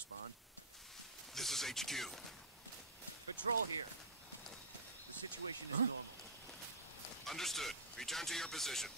respond. This is HQ. Patrol here. The situation is normal. Understood. Return to your position.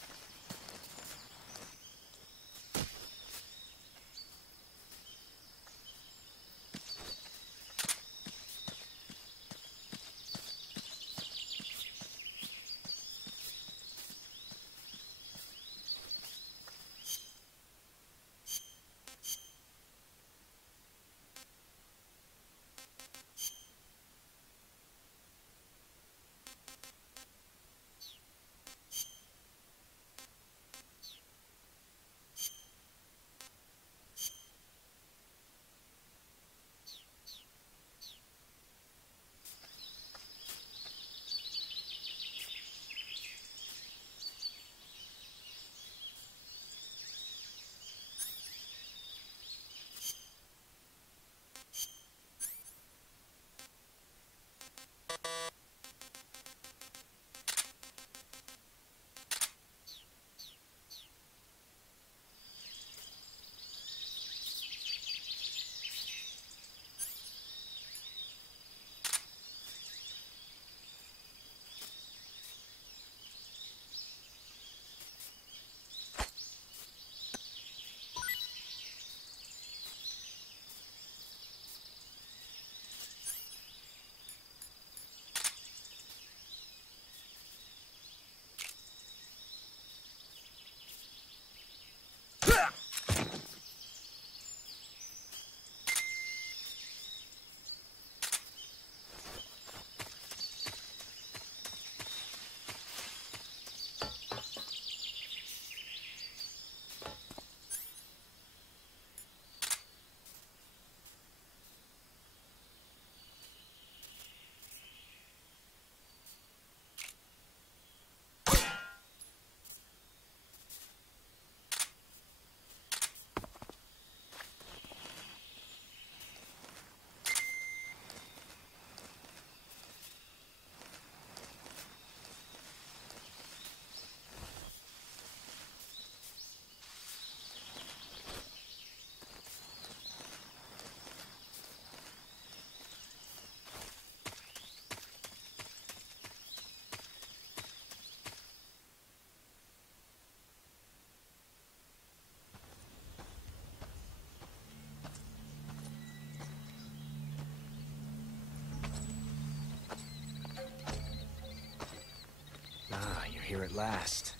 here at last.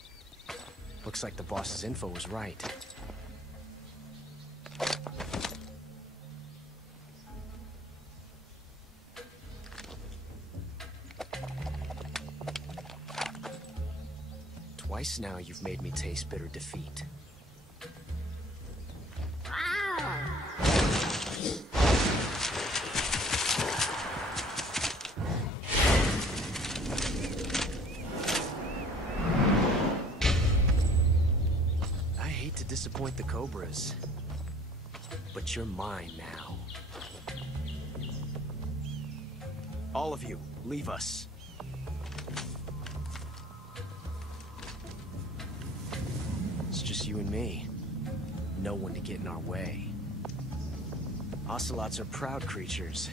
Looks like the boss's info was right. Twice now you've made me taste bitter defeat. I hate to disappoint the Cobras, but you're mine now. All of you, leave us. It's just you and me. No one to get in our way. Ocelots are proud creatures.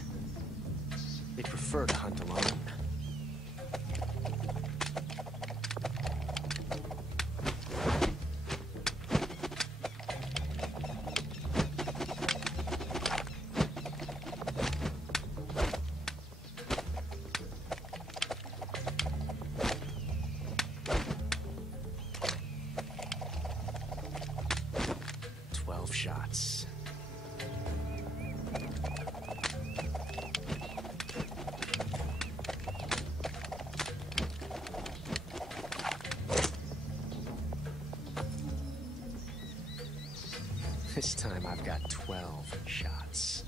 They prefer to hunt alone. Shots. This time I've got 12 shots.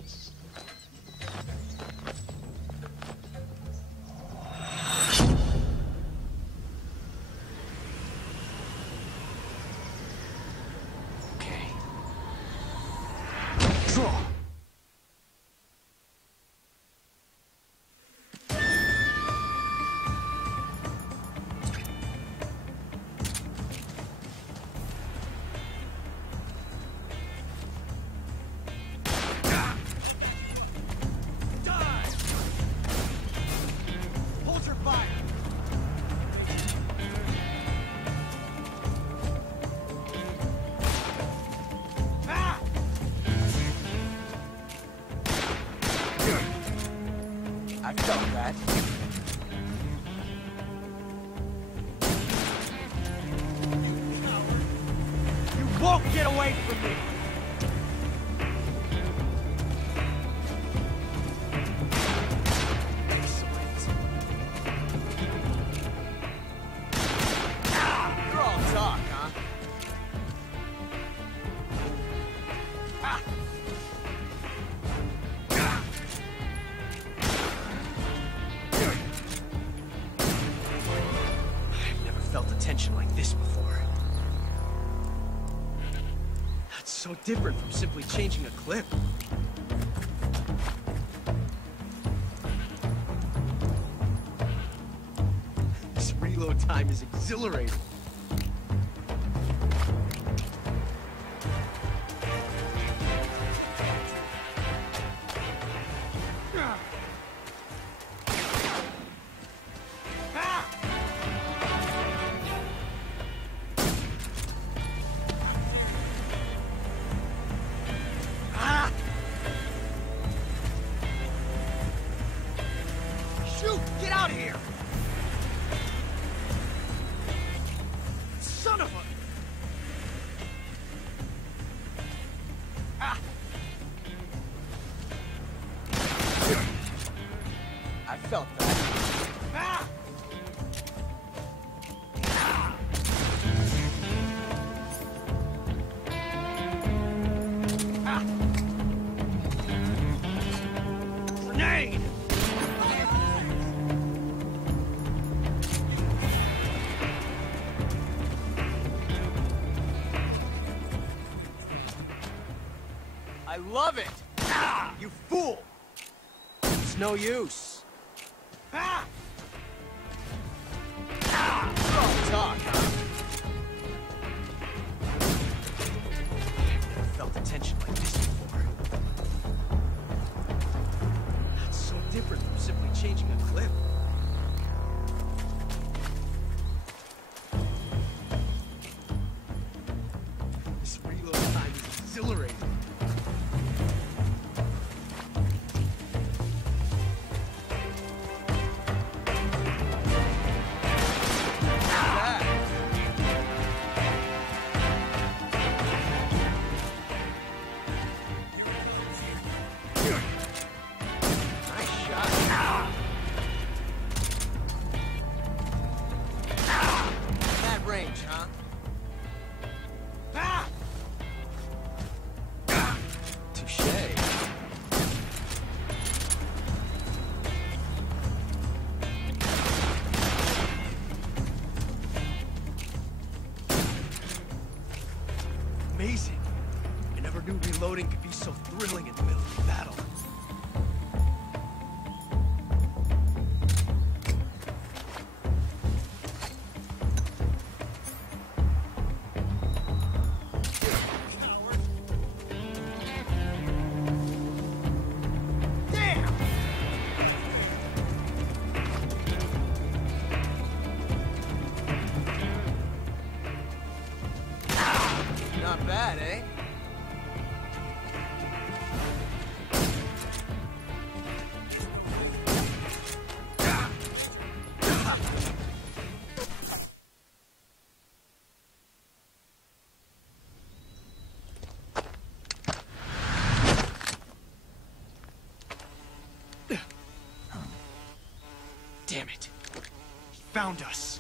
Draw! I felt that. You coward! You won't get away from me! Excellent. Ah, you're all talk, huh? Ah! Felt a tension like this before. That's so different from simply changing a clip. This reload time is exhilarating. Shoot! Get out of here! Son of a... Ah! I felt that. Ah! Ah! Ah! Grenade! I love it! Ah! You fool! It's no use. Ah! Ah! You're all talk, huh? I've never felt a tension like this before. That's so different from simply changing a clip. This reload time is exhilarating. amazing. I never knew reloading could be so thrilling in the middle of a battle. Not bad, eh? Damn it. He found us.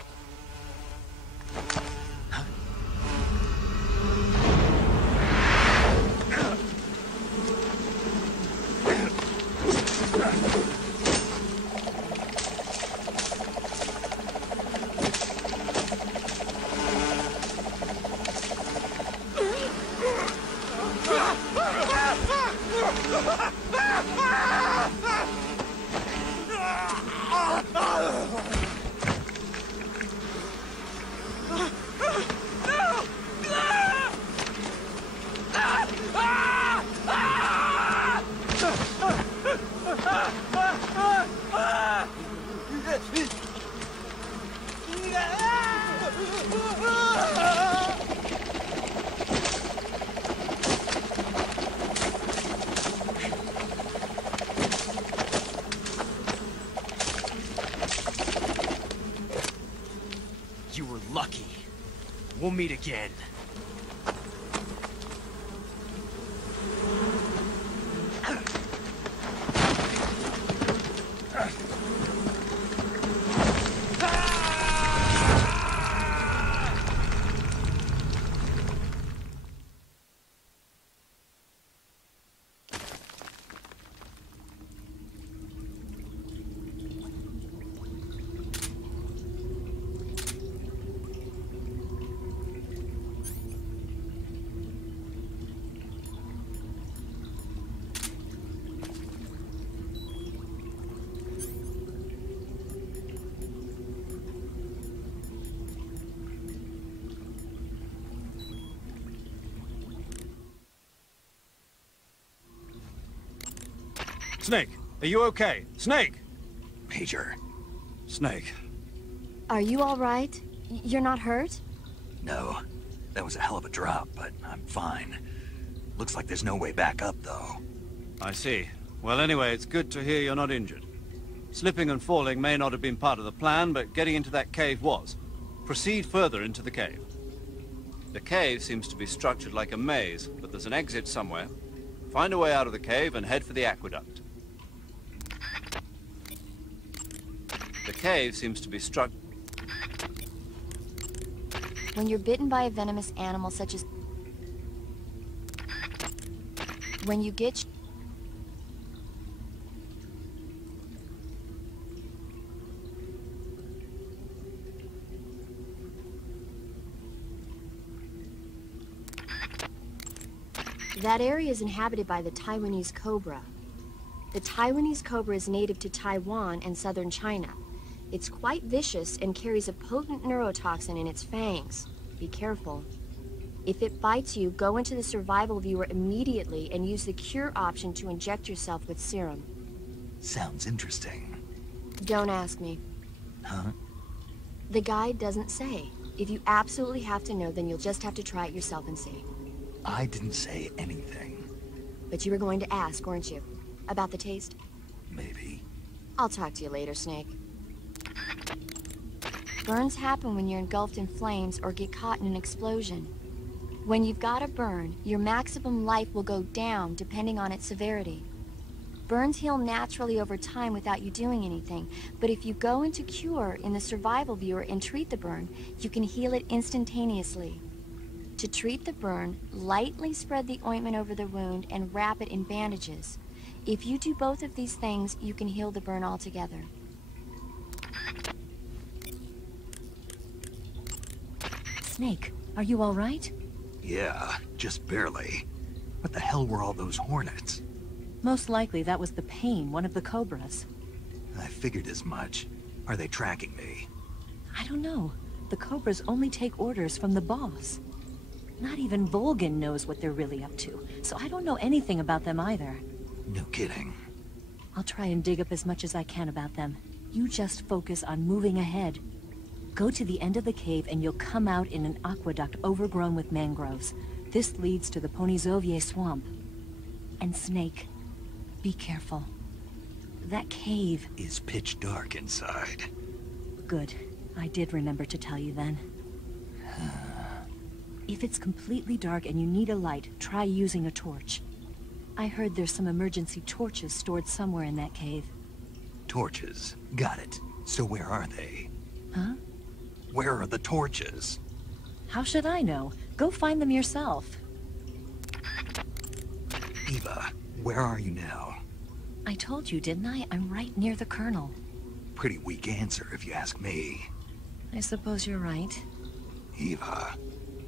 You were lucky. We'll meet again. Snake, are you okay? Snake! Major. Snake. Are you all right? You're not hurt? No. That was a hell of a drop, but I'm fine. Looks like there's no way back up, though. I see. Well, anyway, it's good to hear you're not injured. Slipping and falling may not have been part of the plan, but getting into that cave was. Proceed further into the cave. The cave seems to be structured like a maze, but there's an exit somewhere. Find a way out of the cave and head for the aqueduct. The cave seems to be struck... When you're bitten by a venomous animal such as... When you get... That area is inhabited by the Taiwanese cobra. The Taiwanese cobra is native to Taiwan and southern China. It's quite vicious and carries a potent neurotoxin in its fangs. Be careful. If it bites you, go into the survival viewer immediately and use the cure option to inject yourself with serum. Sounds interesting. Don't ask me. Huh? The guide doesn't say. If you absolutely have to know, then you'll just have to try it yourself and see. I didn't say anything. But you were going to ask, weren't you? About the taste? Maybe. I'll talk to you later, Snake. Burns happen when you're engulfed in flames or get caught in an explosion. When you've got a burn, your maximum life will go down depending on its severity. Burns heal naturally over time without you doing anything, but if you go into cure in the survival viewer and treat the burn, you can heal it instantaneously. To treat the burn, lightly spread the ointment over the wound and wrap it in bandages. If you do both of these things, you can heal the burn altogether. Snake, are you all right? Yeah, just barely. What the hell were all those hornets? Most likely that was the pain, one of the cobras. I figured as much. Are they tracking me? I don't know. The cobras only take orders from the boss. Not even Volgin knows what they're really up to, so I don't know anything about them either. No kidding. I'll try and dig up as much as I can about them. You just focus on moving ahead. Go to the end of the cave and you'll come out in an aqueduct overgrown with mangroves. This leads to the Ponizovye swamp. And Snake, be careful. That cave... is pitch dark inside. Good. I did remember to tell you then. If it's completely dark and you need a light, try using a torch. I heard there's some emergency torches stored somewhere in that cave. Torches. Got it. So where are they? Huh? Where are the torches? How should I know? Go find them yourself. Eva, where are you now? I told you, didn't I? I'm right near the Colonel. Pretty weak answer if you ask me. I suppose you're right. Eva.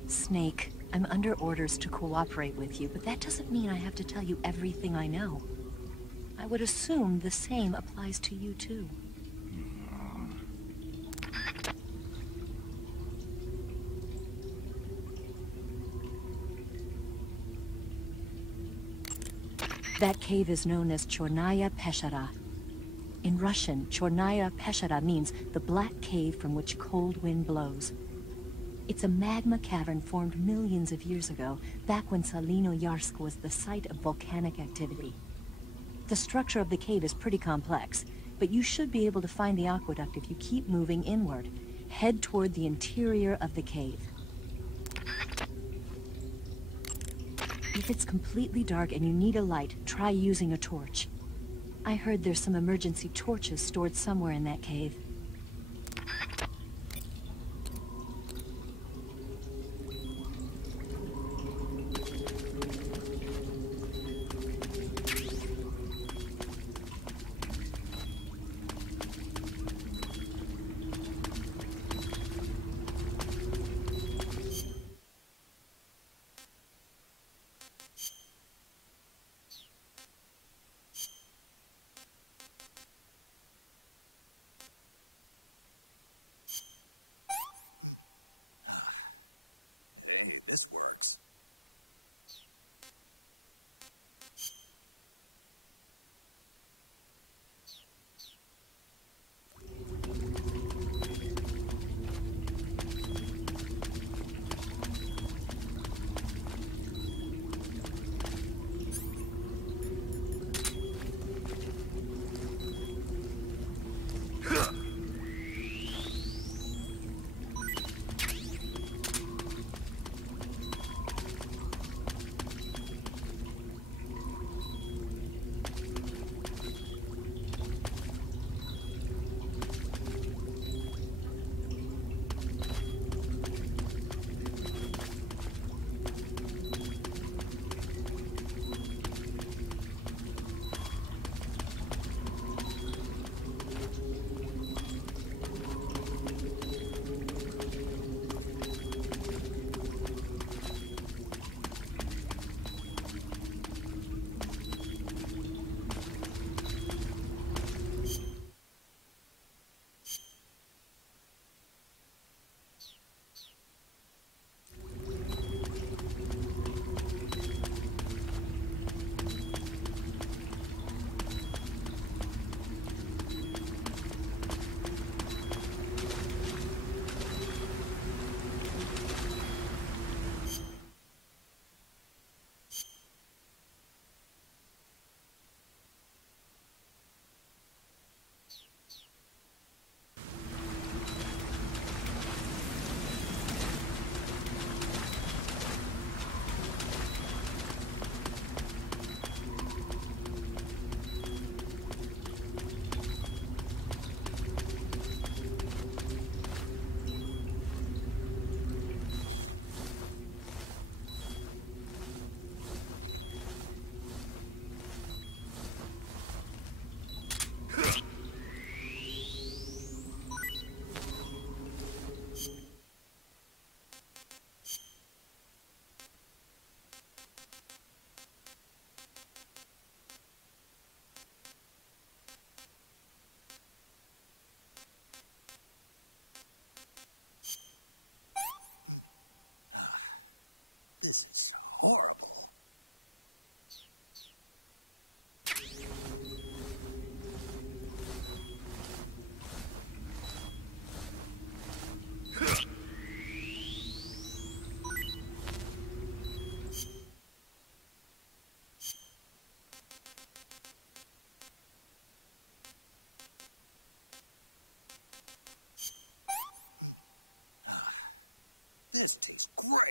Snake, I'm under orders to cooperate with you, but that doesn't mean I have to tell you everything I know. I would assume the same applies to you too. That cave is known as Chornaya Peshara. In Russian, Chornaya Peshara means the black cave from which cold wind blows. It's a magma cavern formed millions of years ago, back when Salino-Yarsk was the site of volcanic activity. The structure of the cave is pretty complex, but you should be able to find the aqueduct if you keep moving inward. Head toward the interior of the cave. If it's completely dark and you need a light, try using a torch. I heard there's some emergency torches stored somewhere in that cave. This is horrible. This tastes great.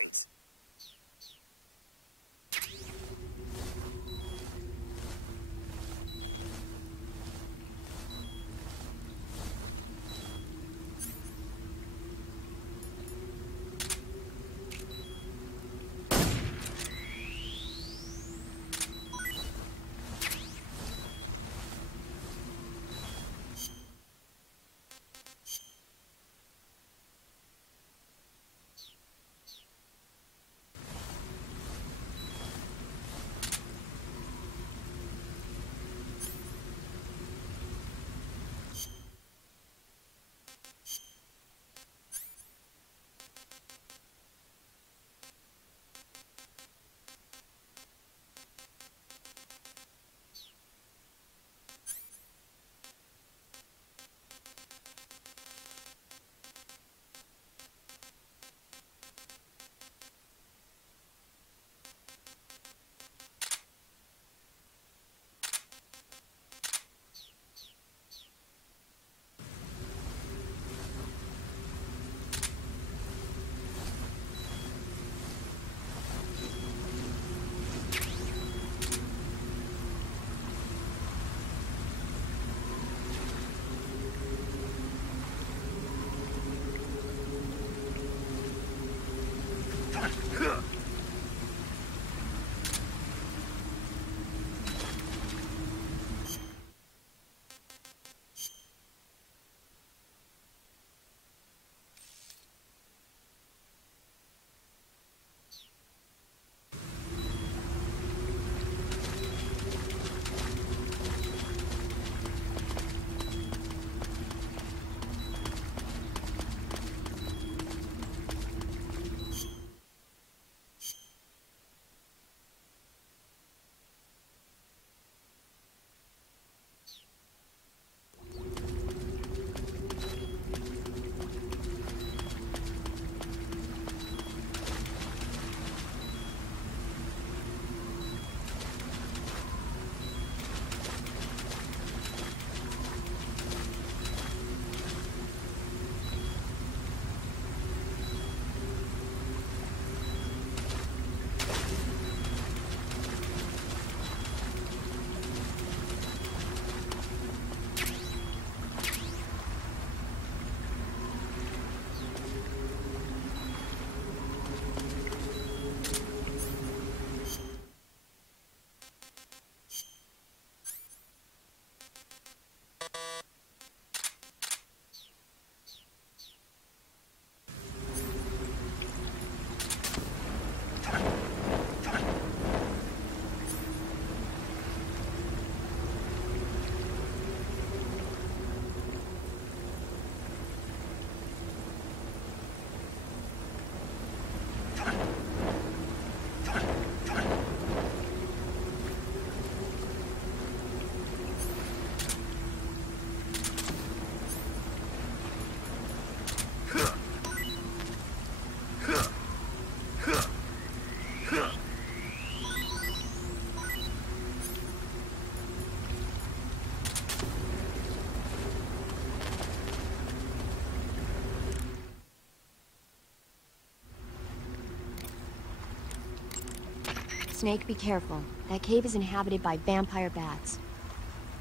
Snake, be careful. That cave is inhabited by vampire bats.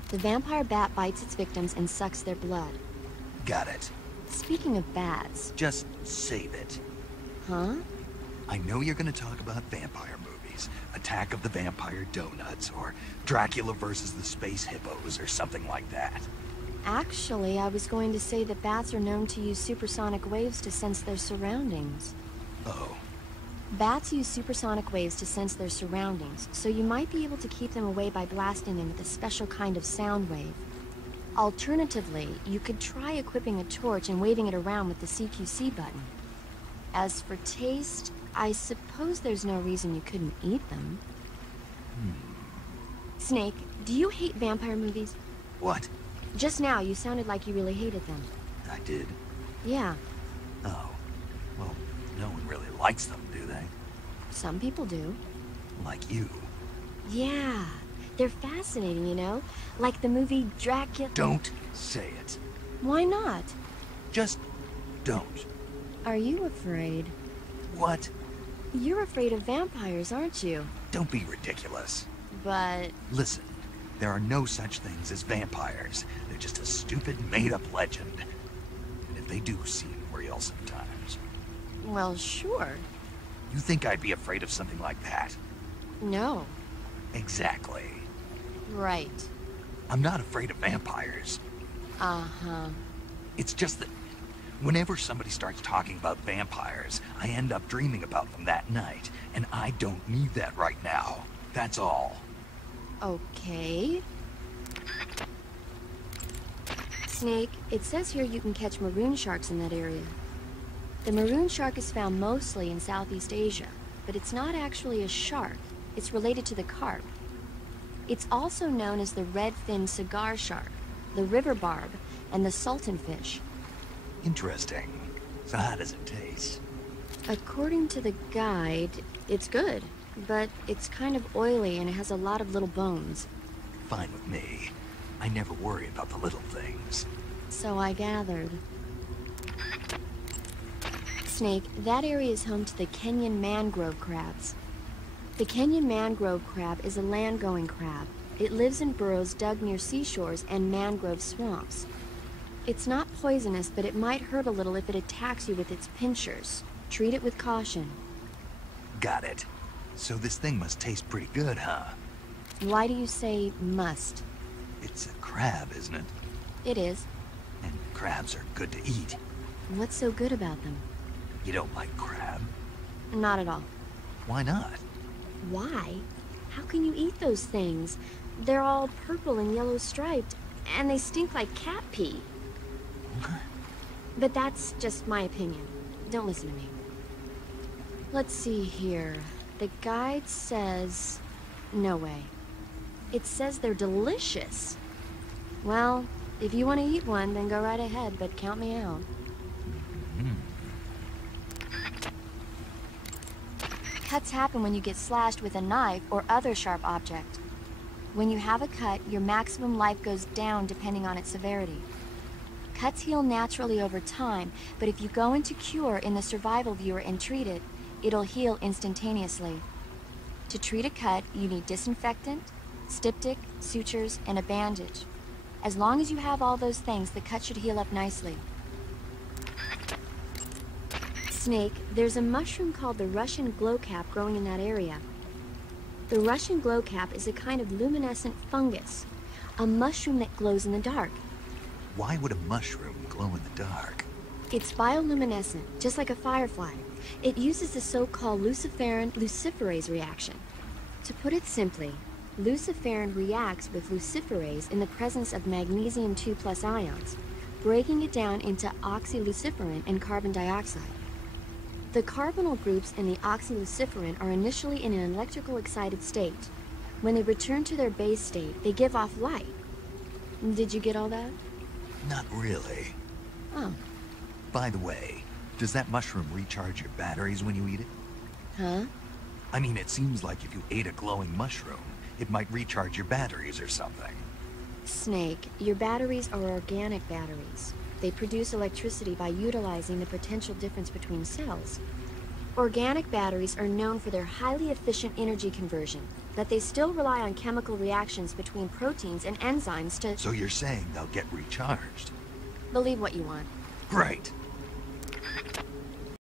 The vampire bat bites its victims and sucks their blood. Got it. Speaking of bats... Just save it. Huh? I know you're gonna talk about vampire movies. Attack of the Vampire Donuts, or Dracula versus the Space Hippos, or something like that. Actually, I was going to say that bats are known to use supersonic waves to sense their surroundings. Oh. Bats use supersonic waves to sense their surroundings, so you might be able to keep them away by blasting them with a special kind of sound wave. Alternatively, you could try equipping a torch and waving it around with the CQC button. As for taste, I suppose there's no reason you couldn't eat them. Snake, do you hate vampire movies? What? Just now, you sounded like you really hated them. I did? Yeah, Oh. Well, no one really likes them, do they? some people do. Like you. Yeah, they're fascinating, you know? Like the movie Dracula... Don't say it. Why not? Just don't. Are you afraid? What? You're afraid of vampires, aren't you? Don't be ridiculous. But... Listen, there are no such things as vampires. They're just a stupid, made-up legend. And if they do seem real sometimes. well, sure. You think I'd be afraid of something like that? No. Exactly. Right. I'm not afraid of vampires. Uh-huh. It's just that whenever somebody starts talking about vampires, I end up dreaming about them that night, and I don't need that right now. That's all. Okay. Snake, it says here you can catch maroon sharks in that area. The maroon shark is found mostly in Southeast Asia, but it's not actually a shark. It's related to the carp. It's also known as the red-finned cigar shark, the river barb, and the sultanfish. Interesting. So how does it taste? According to the guide, it's good, but it's kind of oily and it has a lot of little bones. Fine with me. I never worry about the little things. So I gathered. Snake, that area is home to the Kenyan mangrove crabs. The Kenyan mangrove crab is a land-going crab. It lives in burrows dug near seashores and mangrove swamps. It's not poisonous, but it might hurt a little if it attacks you with its pincers. Treat it with caution. Got it. So this thing must taste pretty good, huh? Why do you say must? It's a crab, isn't it? It is. And crabs are good to eat. What's so good about them? You don't like crab? Not at all. Why not? Why? How can you eat those things? They're all purple and yellow striped, and they stink like cat pee. But that's just my opinion. Don't listen to me. Let's see here. The guide says... No way. It says they're delicious. Well, if you want to eat one, then go right ahead, but count me out. Cuts happen when you get slashed with a knife or other sharp object. When you have a cut, your maximum life goes down depending on its severity. Cuts heal naturally over time, but if you go into cure in the survival viewer and treat it, it'll heal instantaneously. To treat a cut, you need disinfectant, styptic, sutures, and a bandage. As long as you have all those things, the cut should heal up nicely. Snake, there's a mushroom called the Russian glowcap growing in that area. The Russian glowcap is a kind of luminescent fungus, a mushroom that glows in the dark. Why would a mushroom glow in the dark? It's bioluminescent, just like a firefly. It uses the so-called luciferin luciferase reaction. To put it simply, luciferin reacts with luciferase in the presence of magnesium 2+ ions, breaking it down into oxyluciferin and carbon dioxide. The carbonyl groups in the oxyluciferin are initially in an electrical excited state. When they return to their base state, they give off light. Did you get all that? Not really. Oh. By the way, does that mushroom recharge your batteries when you eat it? Huh? I mean, it seems like if you ate a glowing mushroom, it might recharge your batteries or something. Snake, your batteries are organic batteries. They produce electricity by utilizing the potential difference between cells. Organic batteries are known for their highly efficient energy conversion, but they still rely on chemical reactions between proteins and enzymes to... So you're saying they'll get recharged? Believe what you want. Great.